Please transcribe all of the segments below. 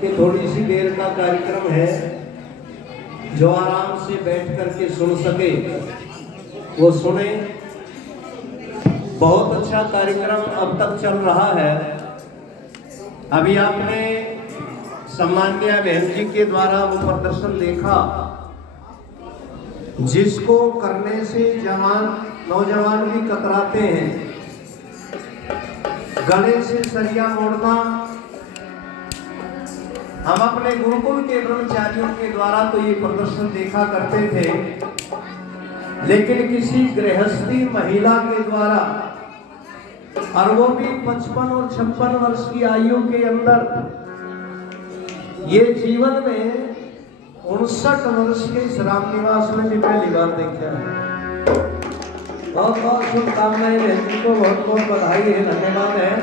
कि थोड़ी सी देर का कार्यक्रम है, जो आराम से बैठ करके सुन सके वो सुने। बहुत अच्छा कार्यक्रम अब तक चल रहा है। अभी आपने सम्माननीय बहन जी के द्वारा वो प्रदर्शन देखा, जिसको करने से नौजवान भी कतराते हैं। गले से सरिया मोड़ना हम अपने गुरुकुल के ब्रह्मचारियों के द्वारा तो ये प्रदर्शन देखा करते थे, लेकिन किसी गृहस्थी महिला के द्वारा, और वो भी 55 और 56 वर्ष की आयु के अंदर, ये जीवन में 59 वर्ष के इस राम निवास में भी पहली बार देखा है। बहुत बहुत शुभकामनाएं बहन जी को, बहुत बहुत बधाई है, धन्यवाद है।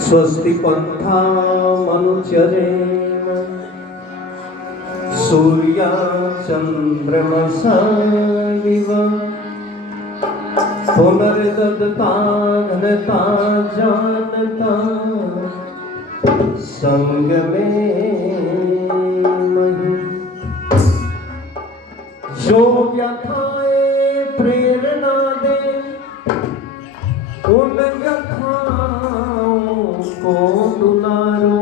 स्वस्ति पंथा मनुचरेम सूर्या चंद्रमसा विव पुनर्दत्ता घनता जानता संग में मही। जो व्यथाएं प्रेरणा दे उन व्यथाओं को दुलारो,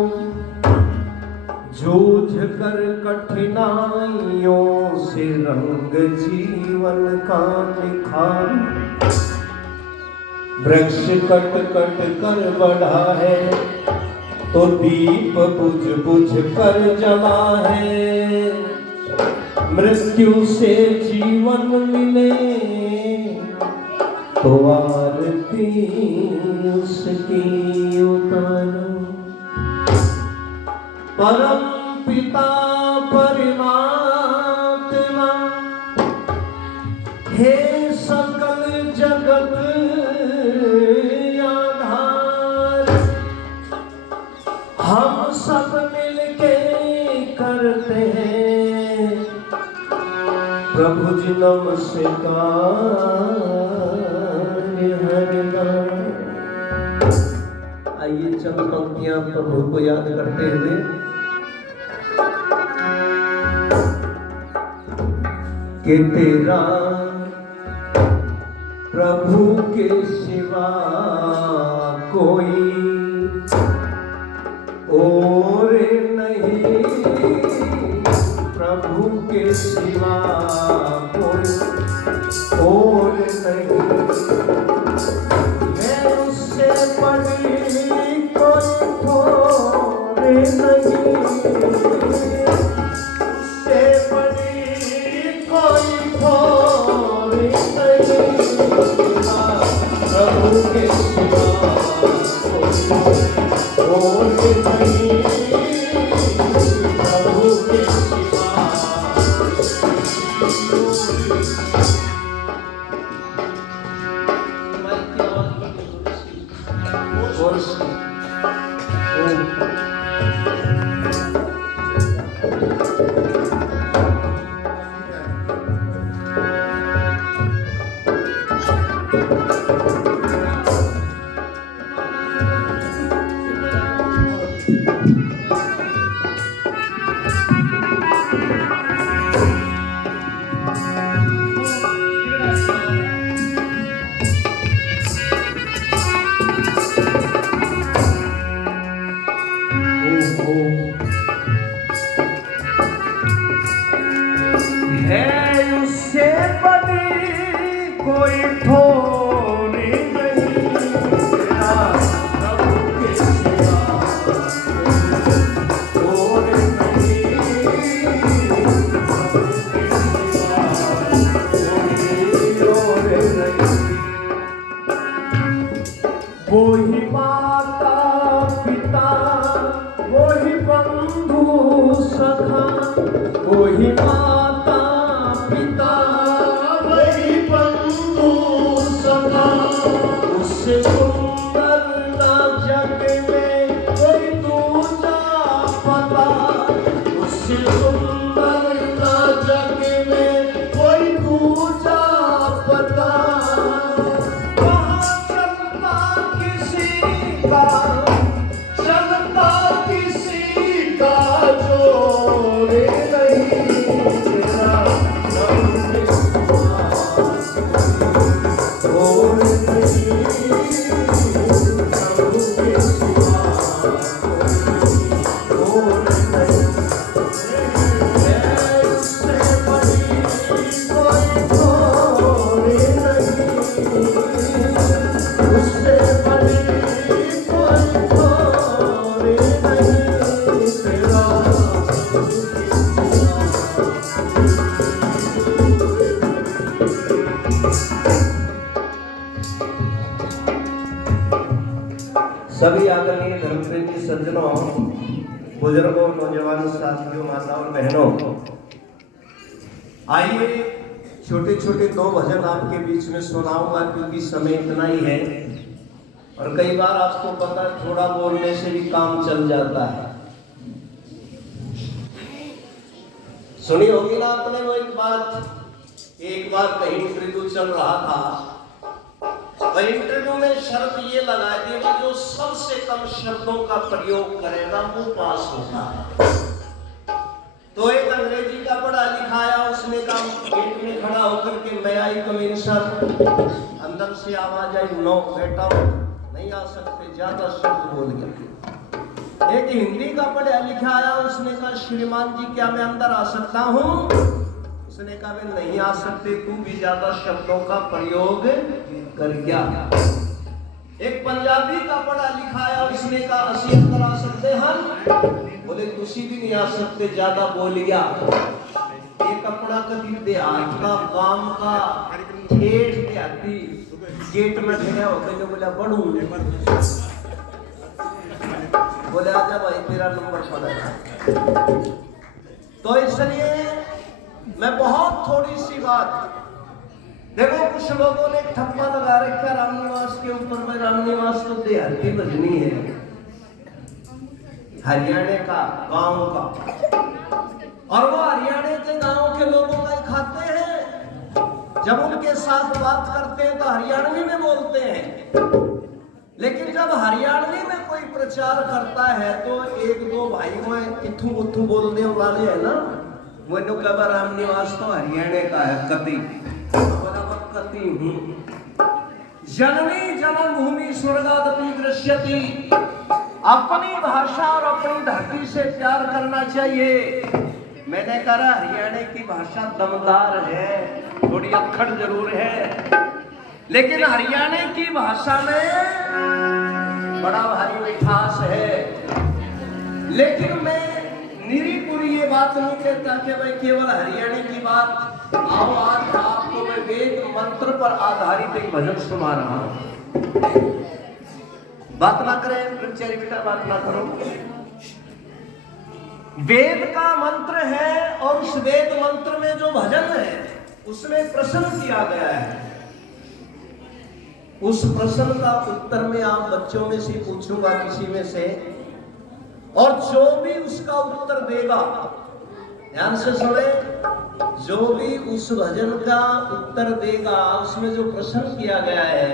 जूझ कर कठिनाइयों से रंग जीवन का निखार। वृक्ष कट कट कर बढ़ा है तो दीप बुझ बुझ कर जला है। मृत्यु से जीवन मिले तो आरती उसकी उतारो। परम पिता परमात्मा हे सकल जगत आधार, हम सब मिलके करते हैं प्रभु जी नमस्कार हरिनाम। आइए चंद पंक्तियां प्रभु को याद करते हुए। कि तेरा प्रभु के सिवा कोई और नहीं, प्रभु के सिवा कोई और नहीं है। उससे बड़ी कोई ठोर नहीं, उससे बड़ी कोई ठोर नहीं। प्रभु के सिवा कोई और नहीं, प्रभु के सिवा। है उससे बड़ी कोई ठोर नहीं, प्रभु के सिवा और नहीं, प्रभु के सिवा कोई और नहीं। वही माता पिता, वही बंधु सखा, वही माता पिता, वही बंधु सखा। उससे सुंदर ना जग में कोई दूजा पता, हमसे सुंदर ना जग में कोई दूजा पता, वहाँ चलता किसी का जोड़े नहीं तेरा सभी आदरणीय धर्मप्रेमी सज्जनों, बुजुर्गों, नौजवान साथियों, माता और बहनों, आइए छोटे छोटे दो भजन आपके बीच में सुनाऊंगा क्योंकि समय इतना ही है और कई बार आपको पता है थोड़ा बोलने से भी काम चल जाता है। सुनी होगी ना आपने वो एक बार कहीं इंटरव्यू चल रहा था, इंटरव्यू में शर्त ये लगा दी कि जो सबसे कम शब्दों का प्रयोग करेगा वो पास होता है। तो एक अंग्रेजी का पढ़ा लिखा आया, उसने कहा गेट में खड़ा होकर के मैं आई कमीन सर, अंदर से आवाज आई नो बेटा नहीं आ सकते, ज्यादा शब्द बोल गया। एक हिंदी का पढ़ा लिखा आया, उसने कहा श्रीमान जी क्या मैं अंदर आ सकता हूँ? उसने कहा वे नहीं आ सकते, तू भी ज्यादा शब्दों का प्रयोग कर गया। एक पंजाबी का पढ़ा लिखा आया, उसने कहा असी अंदर आ सकते हम? बोले तुसी भी नहीं आ सकते, ज्यादा बोल गया। एक कपड़ा कभी देहात का गांव का ठेठ देहाती गेट में खड़ा होकर बोला बढ़ू, बोले आजा भाई तेरा नंबर पड़ा। तो इसलिए मैं बहुत थोड़ी सी बात, देखो कुछ लोगों ने ठप्पा लगा रखा रामनिवास के ऊपर में, रामनिवास तो देहाती भजनी है, हरियाणा का गांव का, और वो हरियाणा के गांव के लोगों का ही खाते हैं। जब उनके साथ बात करते हैं तो हरियाणवी में बोलते हैं, लेकिन जब हरियाणवी में कोई प्रचार करता है तो एक दो भाई में इथू उथू बोलने वाले है ना, वो कब रामनिवास तो हरियाणा का है, कति कति हूँ, जननी जन्मभूमि स्वर्गादपि दृश्यति। अपनी भाषा और अपनी धरती से प्यार करना चाहिए। मैंने कहा हरियाणा की भाषा दमदार है, थोड़ी अक्खड़ जरूर है, लेकिन हरियाणा की भाषा में बड़ा भारी मिठास है। लेकिन मैं निरीपुरी ये बात नहीं कहता कि भाई केवल हरियाणा की बात। आओ आज आपको मैं वेद मंत्र पर आधारित एक भजन सुना रहा हूं। बात ना करें ब्रह्मचारी बेटा, बात ना करो। वेद का मंत्र है और उस वेद मंत्र में जो भजन है उसमें प्रश्न किया गया है। उस प्रश्न का उत्तर में आप बच्चों में से पूछूंगा किसी में से, और जो भी उसका उत्तर देगा, ध्यान से सुने, जो भी उस भजन का उत्तर देगा, उसमें जो प्रश्न किया गया है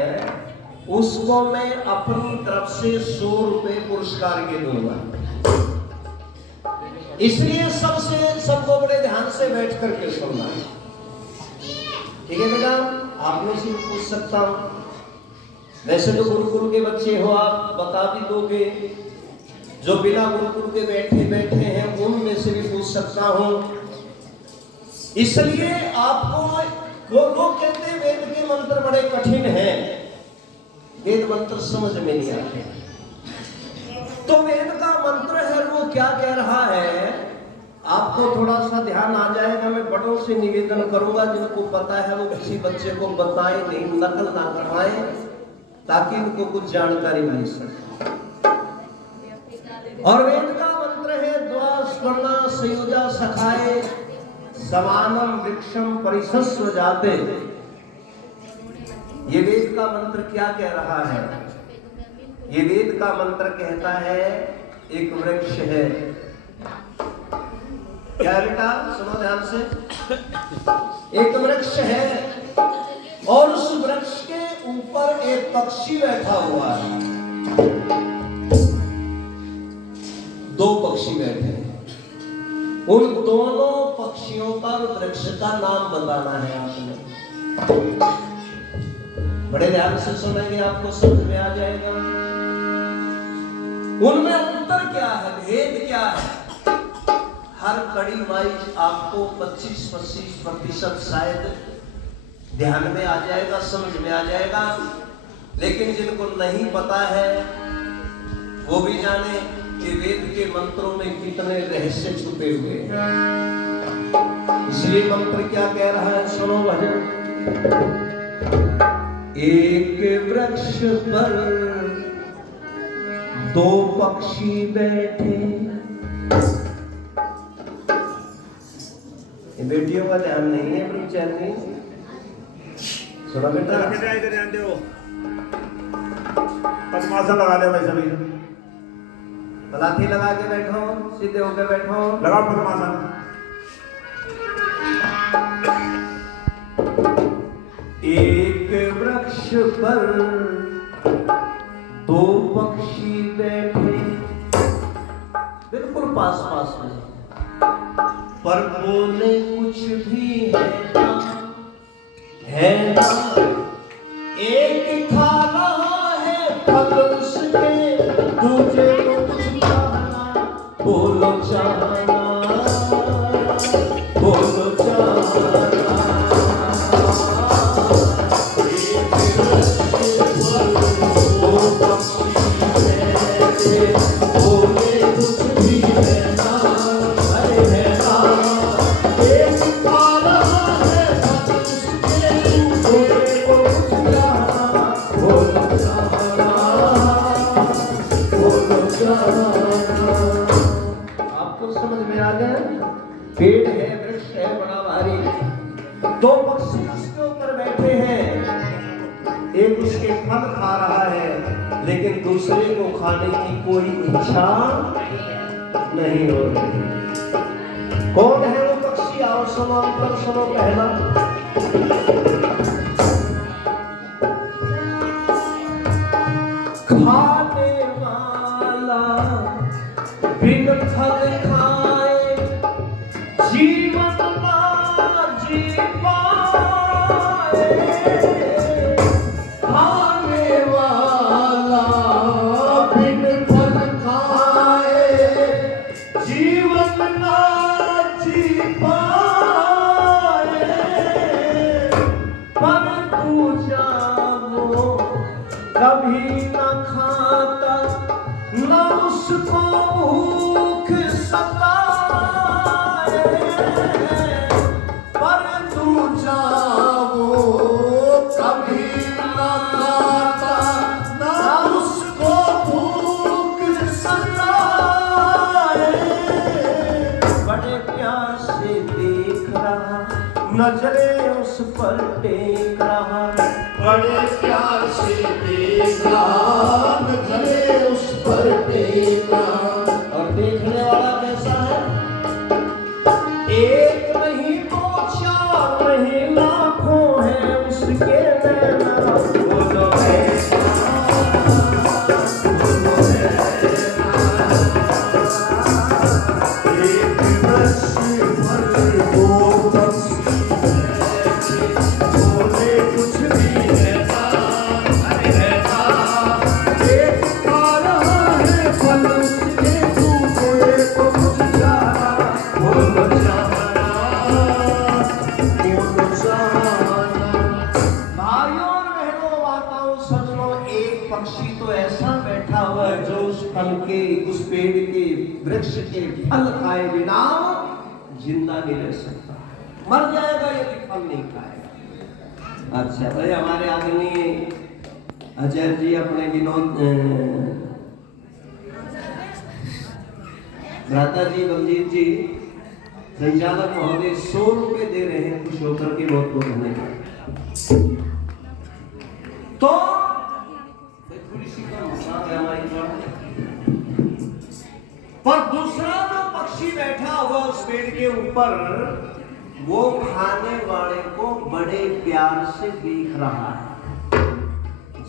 उसको मैं अपनी तरफ से 100 रुपए पुरस्कार के दूंगा। इसलिए सबको बड़े ध्यान से बैठ करके सुनना है, ठीक है बेटा? आप में से पूछ सकता हूं, वैसे तो गुरुकुल के बच्चे हो, आप बता भी दोगे। जो बिना गुरुकुल के बैठे हैं उनमें से भी पूछ सकता हूं। इसलिए आपको लोग कहते हैं वेद के मंत्र बड़े कठिन हैं, वेद मंत्र समझ में नहीं आते। तो वेद का मंत्र है वो क्या कह रहा है, आपको थोड़ा सा ध्यान आ जाएगा। मैं बड़ों से निवेदन करूंगा, जिनको पता है वो किसी बच्चे को बताएं नहीं, नकल ना करवाएं, ताकि उनको कुछ जानकारी मिल सके। और वेद का मंत्र है द्वा स्वर्णा संयोजा सखाए समानम वृक्षम परिसस्व जाते। ये वेद का मंत्र क्या कह रहा है? ये वेद का मंत्र कहता है एक वृक्ष है, क्या बेटा, सुनो ध्यान से। एक वृक्ष है और उस वृक्ष के ऊपर एक पक्षी बैठा हुआ है। दो पक्षी बैठे हैं। उन दोनों पक्षियों पर वृक्ष का नाम बताना है आपने। बड़े ध्यान से सुनेंगे, आपको समझ में आ जाएगा। उनमें अंतर क्या है, भेद क्या है। हर कड़ी वाइज आपको 25-25% शायद ध्यान में आ जाएगा, समझ में आ जाएगा। लेकिन जिनको नहीं पता है वो भी जाने कि वेद के मंत्रों में कितने रहस्य छुपे हुए हैं। इसलिए मंत्र क्या कह रहा है, सुनो भजन। एक वृक्ष पर दो पक्षी बैठे। ये बेटियों का ध्यान नहीं है, अपनी चैनल सुना बेटा। इधर ध्यान दो, पद्मासन लगा दे भाई सभी। लाठी लगा के बैठो, सीधे होकर बैठो, लगाओ पद्मासन। एक वृक्ष पर दो पक्षी बैठे, बिल्कुल पास पास में, पर बोले कुछ भी है ना। एक खा रहा है फल उसके, दूसरे को कुछ चाहना, बोलो चाहना, बोलो चाहना। आपको समझ में आ गया? पेड़ है, वृक्ष है बड़ा भारी, दो पक्षी उसके ऊपर बैठे हैं। एक उसके फल खा रहा है, लेकिन दूसरे को खाने की कोई इच्छा नहीं हो रही। कौन है वो पक्षी? आओ सुनो, अंतर सुनो। पहला, खाने वाला बिन फल खाए जीवन ना जी पाए। खाने वाला बिन फल खाए जीवन ना जी पाए। पर तू जानो कभी न खाता, न उसको भूख सताए। पर तू जाओ कभी न खाता, न उसको भूख सताए। बड़े प्यार से देख रहा, नजरे उस पर टेक रहा। बड़े प्यार से देखा, नजरे उस पर टेका। और देखने वाला कैसा है? एक नहीं दो चार नहीं लाखों है उसके नैना। बोलो एक वृक्ष पर दो पक्षी, बोले कुछ भी पक्षी तो ऐसा बैठा हुआ है जो उस फल के, उस पेड़ के, वृक्ष के फल खाए बिना जिंदा नहीं रह सकता, मर जाएगा यदि फल नहीं खाएगा। अच्छा भाई, हमारे आदरणीय आचार्य जी अपने विनोद भ्राता जी बलजीत जी संचालक महोदय 100 रुपए दे रहे हैं खुश होकर के, बहुत बहुत धन्यवाद। तो पर दूसरा जो पक्ष पक्षी बैठा हुआ उस पेड़ के ऊपर वो खाने वाले को बड़े प्यार से देख रहा है,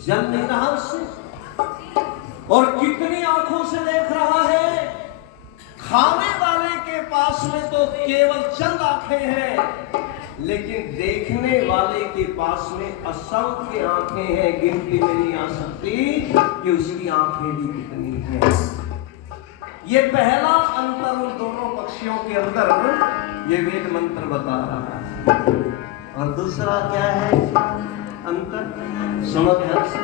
जल नहीं रहा उससे। और कितनी आंखों से देख रहा है। खाने वाले के पास में तो केवल चंद आंखें हैं, लेकिन देखने वाले के पास में असंख्य आंखें हैं। गिनती में नहीं आ सकती कि उसकी आंखें भी कितनी हैं। ये पहला अंतर उन दोनों पक्षियों के अंदर ये वेद मंत्र बता रहा है। और दूसरा क्या है अंतर, सुनो ध्यान से।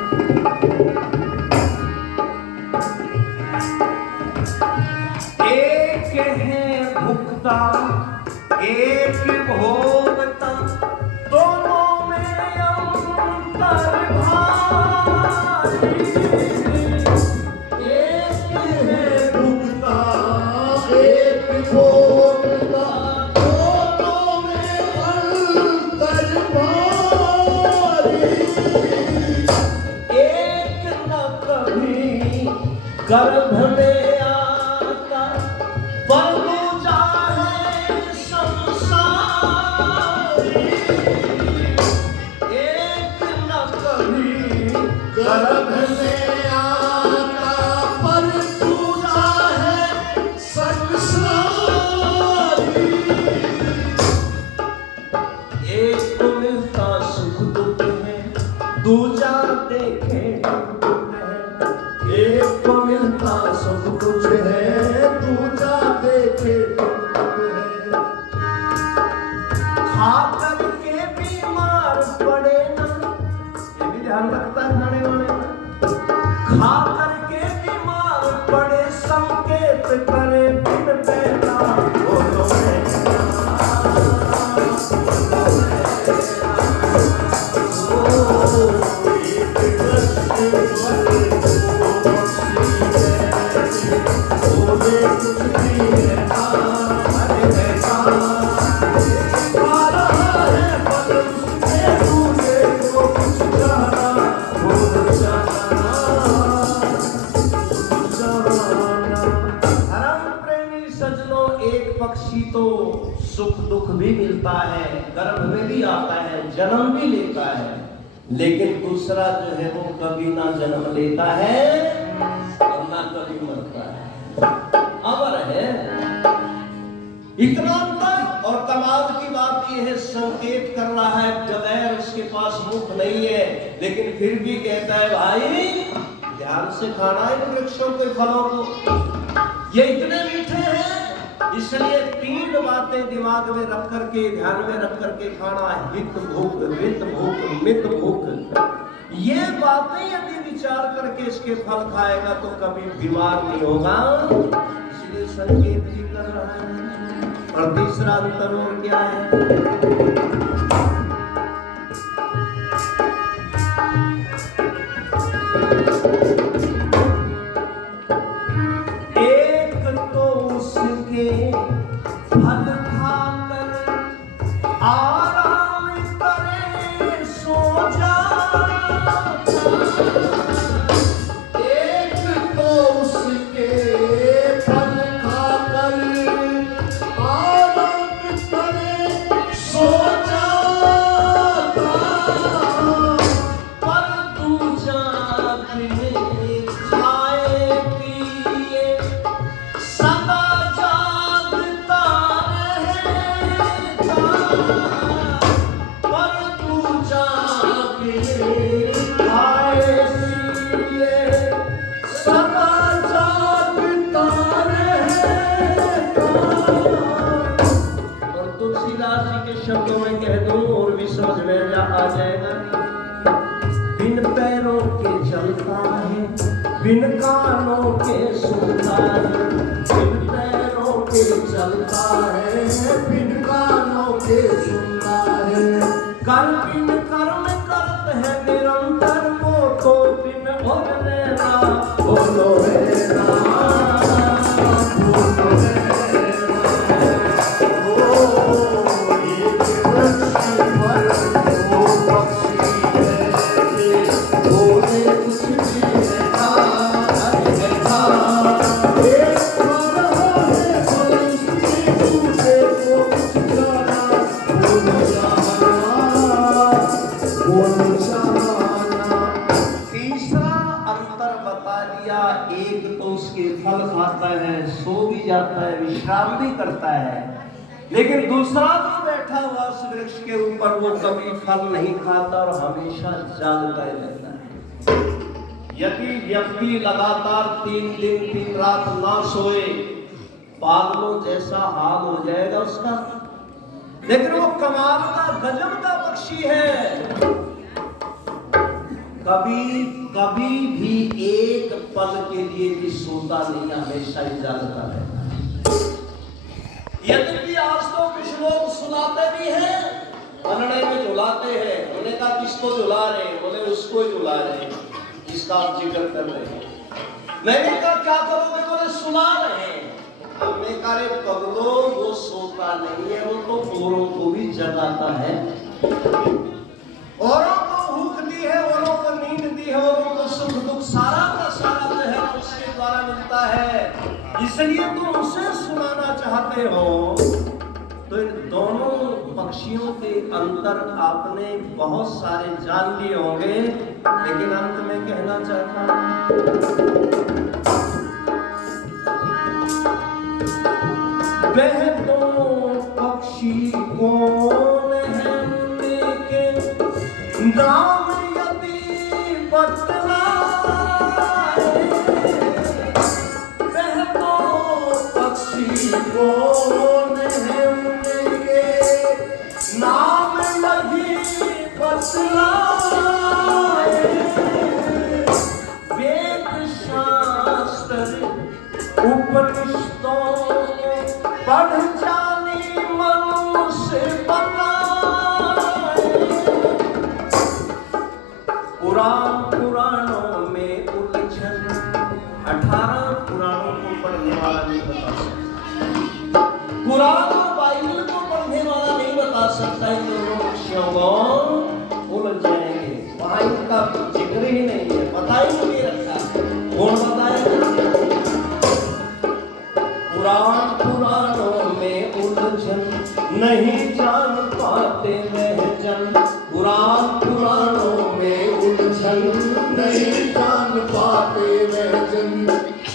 एक है भुक्ता, एक भोगता, दोनों में अंतर भारी। एक है भुक्ता, एक भोगता, दोनों में अंतर भारी। एक न कभी गर्भ में दूजा देखे एक को मिलता सब कुछ है, दूजा देखे खा करके बीमार पड़े ना, ये भी ध्यान रखता है खाने वाले। खा करके बीमार पड़े संकेत करे बिन पैदा बोलो पक्षी तो सुख दुख भी मिलता है, गर्भ में भी आता है, जन्म भी लेता है, लेकिन दूसरा जो है वो कभी ना जन्म लेता है और ना कभी मरता है, अमर है। इतना अंतर। और कमाल की बात यह है, संकेत कर रहा है बगैर उसके पास मुख नहीं है, लेकिन फिर भी कहता है भाई ध्यान से खाना इन वृक्षों के फलों को, ये इतने मीठे हैं। इसलिए तीन बातें दिमाग में रख करके, ध्यान में रख करके खाना, हित भूख, वित भूख, मित भूख। ये बातें यदि विचार करके इसके फल खाएगा तो कभी बीमार नहीं होगा, इसलिए संकेत भी कर रहा है। और तीसरा अंतर और क्या है, फल खाकर आराम करे सो जाता। एक तो उसके फल खाकर आराम करे सो जाता, पर दूजा बिन खाए पिए सदा शब्दों में कह दूं और भी समझ में आ जाएगा। बिन पैरों के चलता है, बिन कानों के सुनता है, बिन पैरों के चलता है, बिन कानों के सुनता है। कर बिन कर्म करत है निरंतर, वो तो बिन और रहना बोलो भी जाता है, विश्राम भी करता है, लेकिन दूसरा जो बैठा हुआ उस वृक्ष के ऊपर वो कभी फल नहीं खाता और हमेशा जागता ही रहता है। यदि व्यक्ति लगातार 3 दिन 3 रात ना सोए, पागलों जैसा हाल हो जाएगा उसका। लेकिन वो कमाल का गजब का पक्षी है, कभी कभी भी एक पल के लिए भी सोता नहीं, हमेशा ही जागता रहता है। यद्यपि आज तो कुछ लोग सुनाते भी हैं, बनने में झुलाते हैं। उन्होंने कहा किसको झुला रहे हैं? बोले उसको झुला रहे हैं, इसका आप जिक्र कर रहे हैं। मैंने कहा क्या करोगे? बोले सुना रहे हैं। हमने कहा रे पगलो, वो सोता नहीं है, वो तो औरों को भी जगाता है। औरों को भूख दी है, औरों को नींद दी है, औरों को सुख दुख सारा का सारा जो है उसके द्वारा मिलता है। इसलिए तुम उसे सुनाना चाहते हो। तो इन दोनों पक्षियों के अंतर आपने बहुत सारे जान लिए होंगे, लेकिन अंत में कहना चाहता हूं, वह दो पक्षी कौन है उनके नाम यदि बतलाए, वह दो पक्षी कौन है उनके नाम यदि बतलाए, वेद शास्त्र उपनिषदों पढ़ जानी मनुष्य बनाए, पुराणों में उलझन 18 पुराणों को पढ़ने वाला नहीं बता सकता, कुरान और बाइबल को पढ़ने वाला नहीं बता सकता। इन दोनों पक्षियों को उलझ जाएंगे, वहां इनका जिक्र ही नहीं है, बता ही नहीं रखा। कौन बताएगा? पुराणों में उलझन नहीं जान पाते वह जन, पुराणों में उलझन नहीं जान पाते वह जन।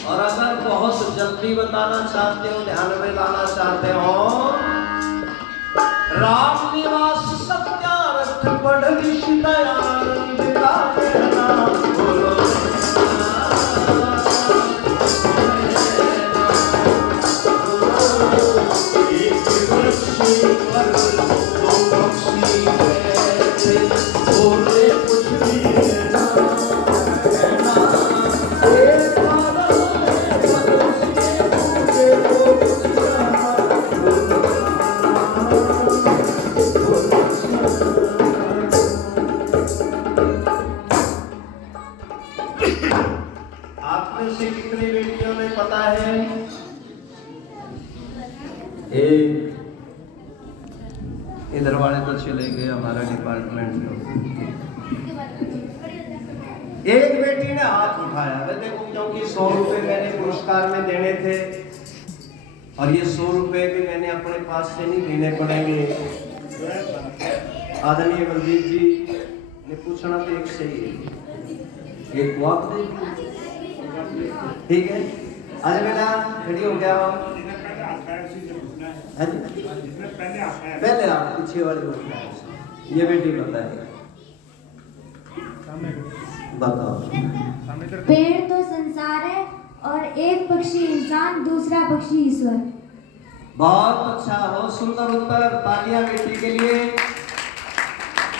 और अगर बहुत जल्दी बताना चाहते हो, ध्यान में लाना चाहते हो, राम निवास सत्यार्थ पढ़ ऋषि दयानंद का कहना, बोलो इधर वाले तो चले गए हमारा डिपार्टमेंट में। एक बेटी ने हाथ उठाया, देखो क्योंकि 100 रुपए मैंने पुरस्कार में देने थे और ये 100 रुपए भी मैंने अपने पास से नहीं देने पड़ेंगे। आदरणीय बलदीप जी ने पूछना तो एक सही है, एक वॉक दे, ठीक है। आज बेटा खड़ी हो गया हो, पहले आप पीछे वाले ये बेटी बताएगा, बताओ। पेड़ तो संसार है और एक पक्षी इंसान, दूसरा पक्षी ईश्वर। बहुत अच्छा, बहुत सुंदर उत्तर, तालियां बेटी के लिए।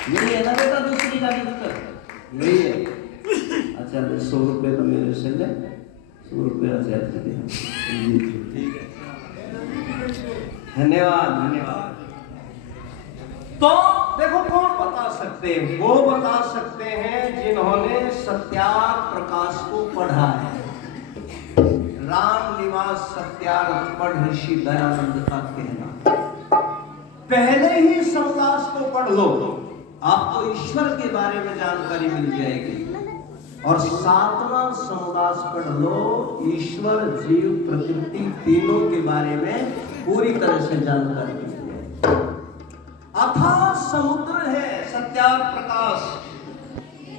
यही है ना बेटा दूसरी का भी उत्तर? यही है। अच्छा 100 रुपए तो मेरे से ले, 100 रुपये अच्छा दे, ठीक है, धन्यवाद धन्यवाद। तो देखो कौन बता सकते हैं? वो बता सकते हैं जिन्होंने सत्यार्थ प्रकाश को पढ़ा है। राम निवास सत्यार्थ पढ़ ऋषि दयानंद का कहना। पहले ही समदास को पढ़ लो, आपको ईश्वर के बारे में जानकारी मिल जाएगी। और 7वां समदास पढ़ लो, ईश्वर जीव प्रकृति तीनों के बारे में पूरी तरह से जानकारी मिल जाएगी। अथाह समुद्र है सत्यार्थ प्रकाश।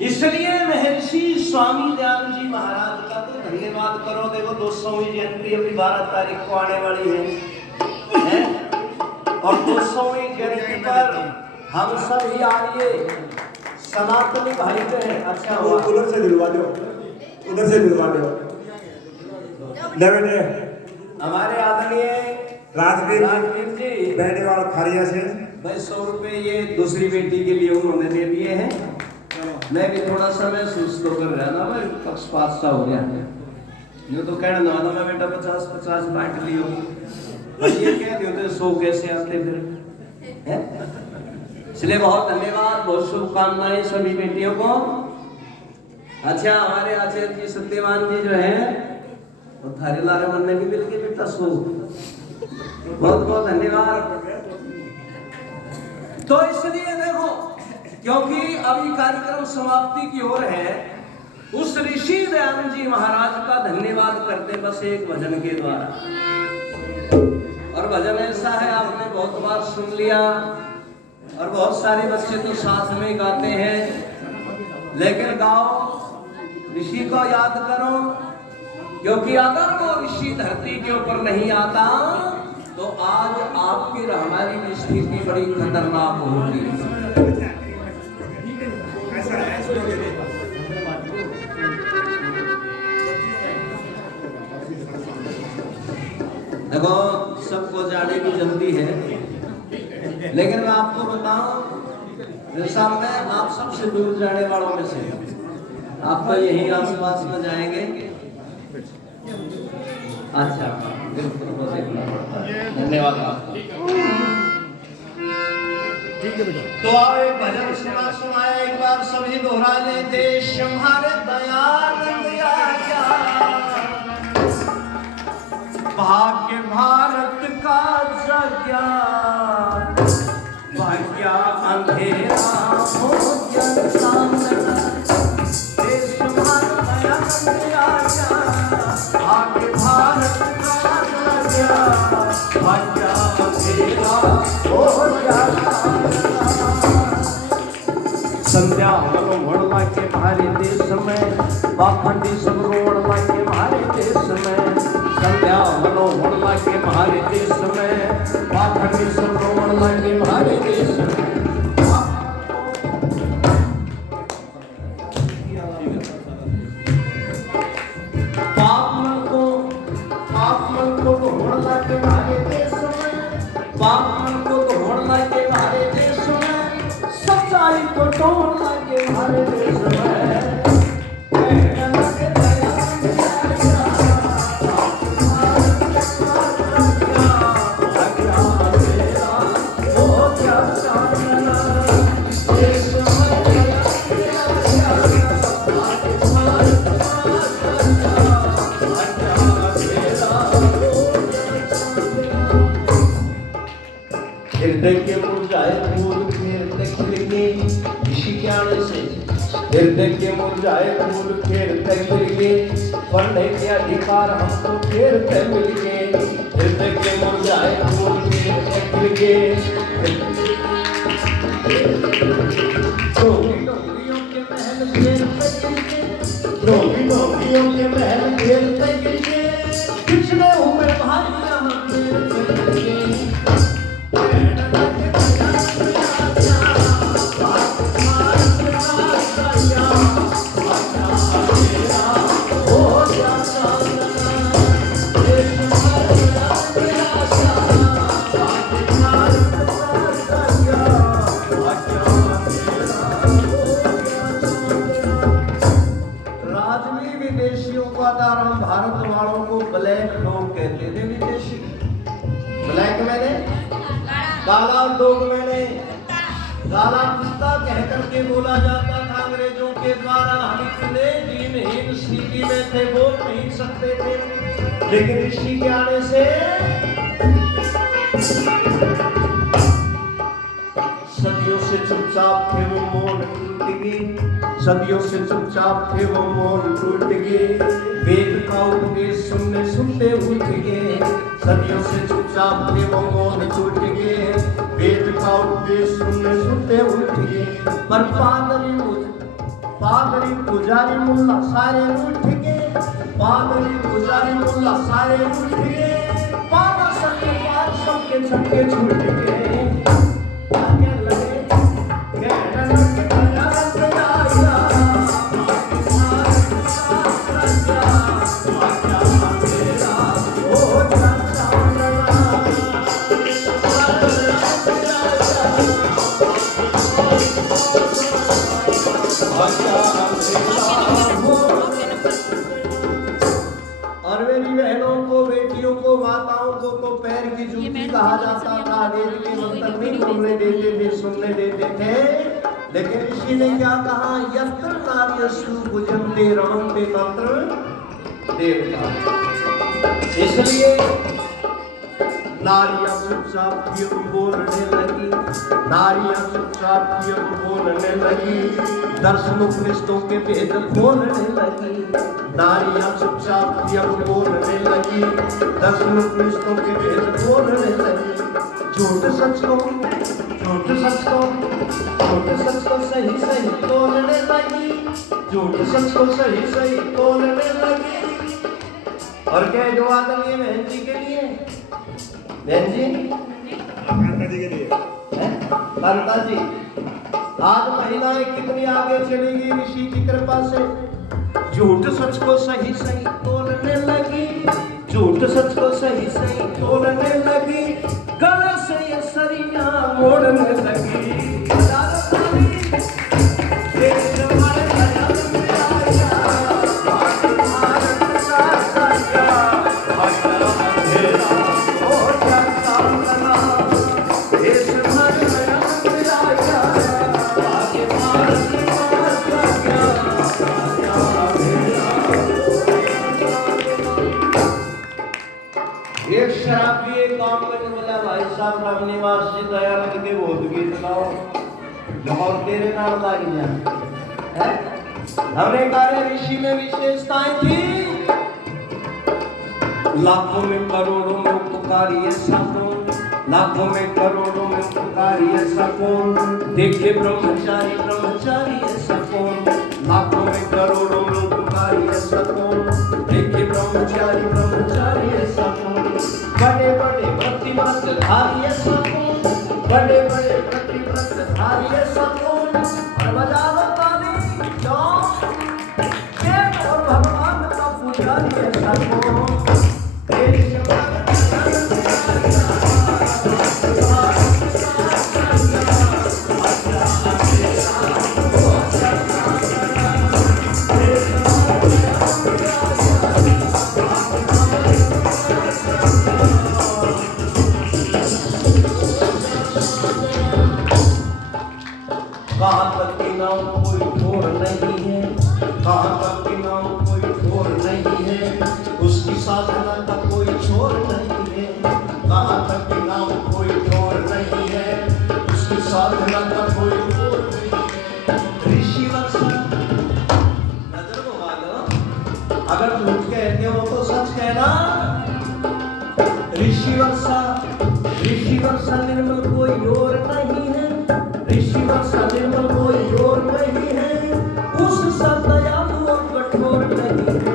इसलिए महर्षि स्वामी दयानंद जी महाराज का तो धन्यवाद करो। देखो 200वीं जयंती अभी 12 तारीख को आने वाली है? और 200वीं जयंती पर हम सब ही आइए सनातनी भाई जो है। अच्छा वो हुआ उधर से दिलवा दो, उधर से दिलवा दो। ले बेटे हमारे आदरणीय राजवीर जी बेनीवाल खारिया से भाई 100 रुपए ये दूसरी बेटी के लिए उन्होंने दे दिए हैं। मैं भी थोड़ा सा महसूस तो कर रहा था, मैं पक्षपात सा हो गया। यूँ तो कहना ना था मैं बेटा 50-50 बांट लियो, ये कह दियो तो 100 कैसे आते फिर हैं? इसलिए बहुत धन्यवाद, बहुत शुभकामनाएं सभी बेटियों को। अच्छा हमारे आचार्य जी सत्यवान जी जो है वो थारे लारे मन में भी मिल गए बेटा 100, बहुत बहुत धन्यवाद। तो इसलिए देखो क्योंकि अभी कार्यक्रम समाप्ति की ओर है, उस ऋषि दयानंद जी महाराज का धन्यवाद करते बस एक भजन के द्वारा। और भजन ऐसा है आपने बहुत बार सुन लिया और बहुत सारे बच्चे तो साथ में गाते हैं, लेकिन गाओ ऋषि को याद करो, क्योंकि अगर वो ऋषि धरती के ऊपर नहीं आता तो आज आपकी और हमारी स्थिति बड़ी खतरनाक होगी। देखो सबको जाने की जल्दी है, लेकिन मैं आपको बताऊं जैसा मैं आप सबसे दूर जाने वालों में से, आप तो यहीं आसपास में जाएंगे। अच्छा बिल्कुल वो देखना पड़ता है। धन्यवाद आपका। तो आओ एक भजन सुनाया एक बार सभी दोहरा ले। देश हमारे दयानंद आज्ञा, भाग्य भारत का जग्या, भाग्य अंधेरा हो ज्ञान। देश हमारे दयानंद आज्ञा, भाग्य भारत का जग्या, भाग्य अंधेरा हो ज्ञान। संध्या मनोहर लाके भारे देश में, पाखंडी सब रोड लाके भारे देश में। संध्या मनोहर लाके भारे देश में, पाखंडी सब रोड लाके भारे देश में। पाप मन को ढोड़ लाके भारे देश में, पाप मन को ढोड़ लाके भारे देश में, सच्चाई को तोड़ लाके हमारे देश में। हृदय के मुरझाए फूल खेलते खिलेंगे ऋषि के आने से। हृदय के मुरझाए फूल खेलते खिलेंगे, पढ़ने के अधिकार हमको खेलते मिलेंगे। हृदय के मुरझाए फूल खेलते खिलेंगे, डोंगरियों के महल खेलते खिलेंगे, डोंगरियों के महल खेलते खिलेंगे, पिछले हुए भाई हम खेलते खिलेंगे। हम भारत वालों को ब्लैक डॉग कहते थे, विदेशी ब्लैक मैंने काला, डॉग मैंने काला कुत्ता कह करके बोला जाता था अंग्रेजों के द्वारा। हम इतने दीनहीन स्थिति में थे, बोल नहीं सकते थे, लेकिन ऋषि के आने से सदियों से चुपचाप थे वो मौन टूट गए, सदियों से चुपचाप थे वो मौन टूट गए। वेद का उपदेश सुनने सुनते उठ गए, सदियों से चुपचाप थे वो मौन टूट गए। वेद का उपदेश सुनने सुनते उठ गए, पर पादरी पुजारी मुल्ला सारे उठ गए। पादरी पुजारी मुल्ला सारे उठ गए, बाबा सबके पास सबके छक्के छूट गए। आगे लगे कहने लगे गया गया और मेरी बहनों को, बेटियों को, माताओं को तो पैर की जूती कहा जाता था। वेद के मंत्र नहीं बोलने देते थे, सुनने देते थे। लेकिन ऋषि ने क्या कहा? यत्र नार्यस्तु भुजन्ते रमन्ते तत्र देवता। इसलिए नारियां चुपचाप क्यों बोलने लगी, नारियां चुपचाप क्यों बोलने लगी, दर्शन उपनिषदों के भेद खोलने लगी। नारियां चुपचाप क्यों बोलने लगी, दर्शन उपनिषदों के भेद खोलने लगी। झूठ सच को, झूठ सच को, झूठ सच को सही सही तोलने लगी, झूठ सच को सही सही तोलने लगी। और क्या दुआ करिए बहन जी के लिए? बहन जी कांता जी, आज महिलाएं कितनी आगे चली गई ऋषि की कृपा से। झूठ सच को सही सही तोलने लगी, झूठ सच को सही सही तोलने लगी, गले से ये सरिया मोड़ने लगी। एक शराबी एक काम में बोला, भाई साहब राम निवास जी दयानंद के बोध गीत गाओ, लाहौर तेरे नाम लागी जाए। हमने कहा ऋषि में विशेषताएं थी, लाखों में करोड़ों में उपकारी ऐसा कौन, लाखों में करोड़ों में उपकारी ऐसा कौन, देखे ब्रह्मचारी ब्रह्मचारी ऐसा कौन, लाखों में करोड़ों में उपकारी ऐसा कौन, देखे ब्रह्मचारी ब्रह्मचारी ऐसा कौन, बड़े बड़े प्रतिव्रत धारी ऐसा कौन, बड़े बड़े प्रतिव्रत धारी ऐसा कौन। और बजाओ ताली जाओ, देव और भगवान का पुजारी ऐसा कौन। कहाँ तक की नाव कोई ठोर नहीं है, कहाँ तक की नाव कोई ठोर नहीं है, उसकी साधना का कोई छोर नहीं है। कहाँ तक की नाव कोई ठोर नहीं है, उसकी साधना का कोई छोर नहीं है। ऋषि वर्षा नजर घुमा लो, अगर झूठ कहते हो तो सच कहना। ऋषि वर्षा निर्मल कोई और नहीं है, ऋषि वर्षा निर्मल कोई और नहीं है, उस सब दयालु और कठोर नहीं है।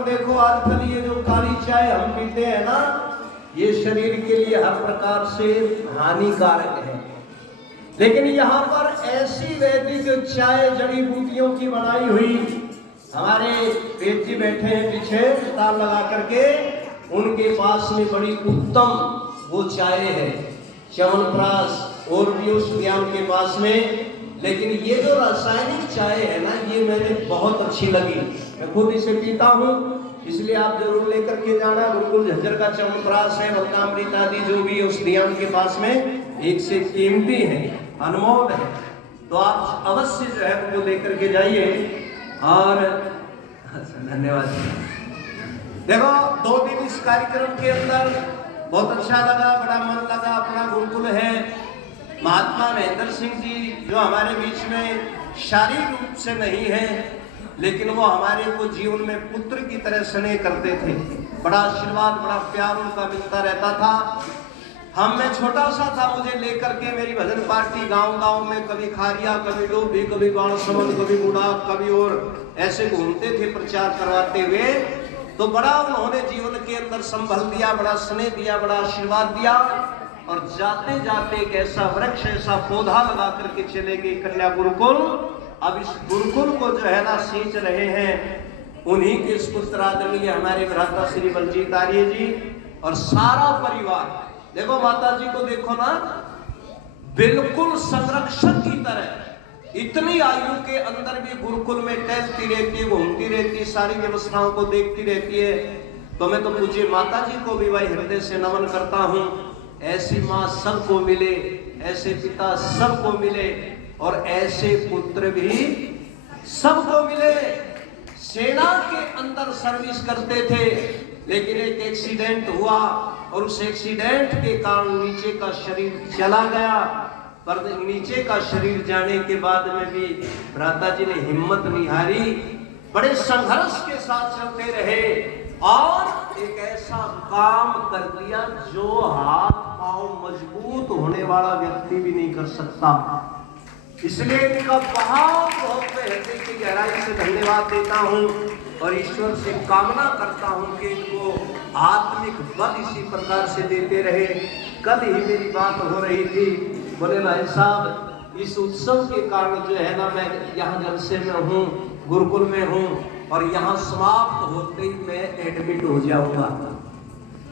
देखो आजकल ये जो काली चाय हम पीते हैं ना, ये शरीर के लिए हर प्रकार से हानिकारक है। लेकिन यहाँ पर ऐसी वैदिक चाय जड़ी बूटियों की बनाई हुई, हमारे पेट जी बैठे हैं पीछे ताल लगा करके, उनके पास में बड़ी उत्तम वो चाय है च्यवनप्राश। और भी उस ज्ञान के पास में लेकिन ये जो रासायनिक चाय है ना, ये मैंने बहुत अच्छी लगी। मैं खुद इसे पीता हूँ, इसलिए आप जरूर लेकर के जाना। गुरुकुल झज्जर का च्यवनप्राश है, वल्कामृत आदि जो भी उस ध्यान के पास में एक से कीमती है, अनमोल है, तो आप अवश्य जो है वो लेकर के जाइए। और धन्यवाद। देखो 2 दिन इस कार्यक्रम के अंदर बहुत अच्छा लगा, बड़ा मन लगा। अपना गुरुकुल है, महात्मा महेंद्र सिंह जी जो हमारे बीच में शारीरिक रूप से नहीं है, लेकिन वो हमारे को जीवन में पुत्र की तरह स्नेह करते थे। बड़ा आशीर्वाद, बड़ा प्यार उनका मिलता रहता था। मैं छोटा सा था, मुझे लेकर के मेरी भजन पार्टी गांव-गांव में, कभी खारिया, कभी डोभी, कभी बाणसमंद, कभी बुढ़ा, कभी और ऐसे घूमते थे प्रचार करवाते हुए। तो बड़ा उन्होंने जीवन के अंदर संभल दिया, बड़ा स्नेह दिया, बड़ा आशीर्वाद दिया। और जाते जाते एक ऐसा वृक्ष, ऐसा पौधा लगा करके चले गए, कन्या गुरुकुल। अब इस गुरुकुल को जो है ना सींच रहे हैं उन्हीं के पुत्र आदरणीय हमारे भ्राता श्री बलजीत आर्य जी और सारा परिवार। देखो माता जी को देखो ना, बिल्कुल संरक्षक की तरह इतनी आयु के अंदर भी गुरुकुल में टहलती रहती है, घूमती रहती है, सारी व्यवस्थाओं को देखती रहती है। तो मैं तो पूज्य माता जी को भी भाई हृदय से नमन करता हूँ। ऐसी माँ सबको मिले, ऐसे पिता सबको मिले और ऐसे पुत्र भी सबको मिले। सेना के अंदर सर्विस करते थे, लेकिन एक एक्सीडेंट हुआ और उस एक्सीडेंट के कारण नीचे का शरीर चला गया। पर नीचे का शरीर जाने के बाद में भी भ्राता जी ने हिम्मत नहीं हारी, बड़े संघर्ष के साथ चलते रहे और एक ऐसा काम कर दिया जो हाथ पांव मजबूत होने वाला व्यक्ति भी नहीं कर सकता। इसलिए इनका बहुत बहुत हृदय की गहराई से धन्यवाद देता हूँ और ईश्वर से कामना करता हूँ कि इनको आत्मिक बल इसी प्रकार से देते रहे। कल ही मेरी बात हो रही थी, बोले भाई साहब इस उत्सव के कारण जो है ना, मैं यहाँ जलसे में हूँ, गुरुकुल में हूँ और यहाँ समाप्त होते ही मैं एडमिट हो जाऊंगा,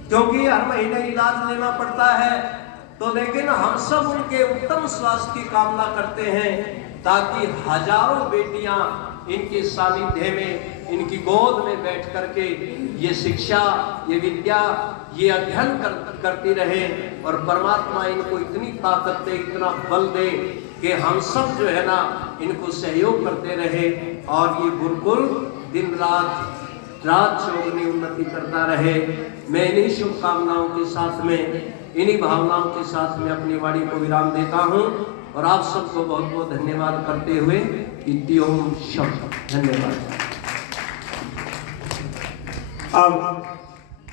क्योंकि हर महीने इलाज लेना पड़ता है। तो लेकिन हम सब उनके उत्तम स्वास्थ्य की कामना करते हैं ताकि हजारों बेटियां इनके सानिध्य में, इनकी गोद में बैठ करके ये शिक्षा, ये विद्या, ये अध्ययन करती रहे और परमात्मा इनको इतनी ताकत दे, इतना बल दे कि हम सब जो है ना इनको सहयोग करते रहे और ये गुरुकुल दिन रात चौगुनी उन्नति करता रहे। मैं इन्हीं शुभकामनाओं के साथ में, इन्हीं भावनाओं के साथ में अपनी वाणी को विराम देता हूँ और आप सबको बहुत बहुत धन्यवाद करते हुए इति ओम शब्द धन्यवाद। अब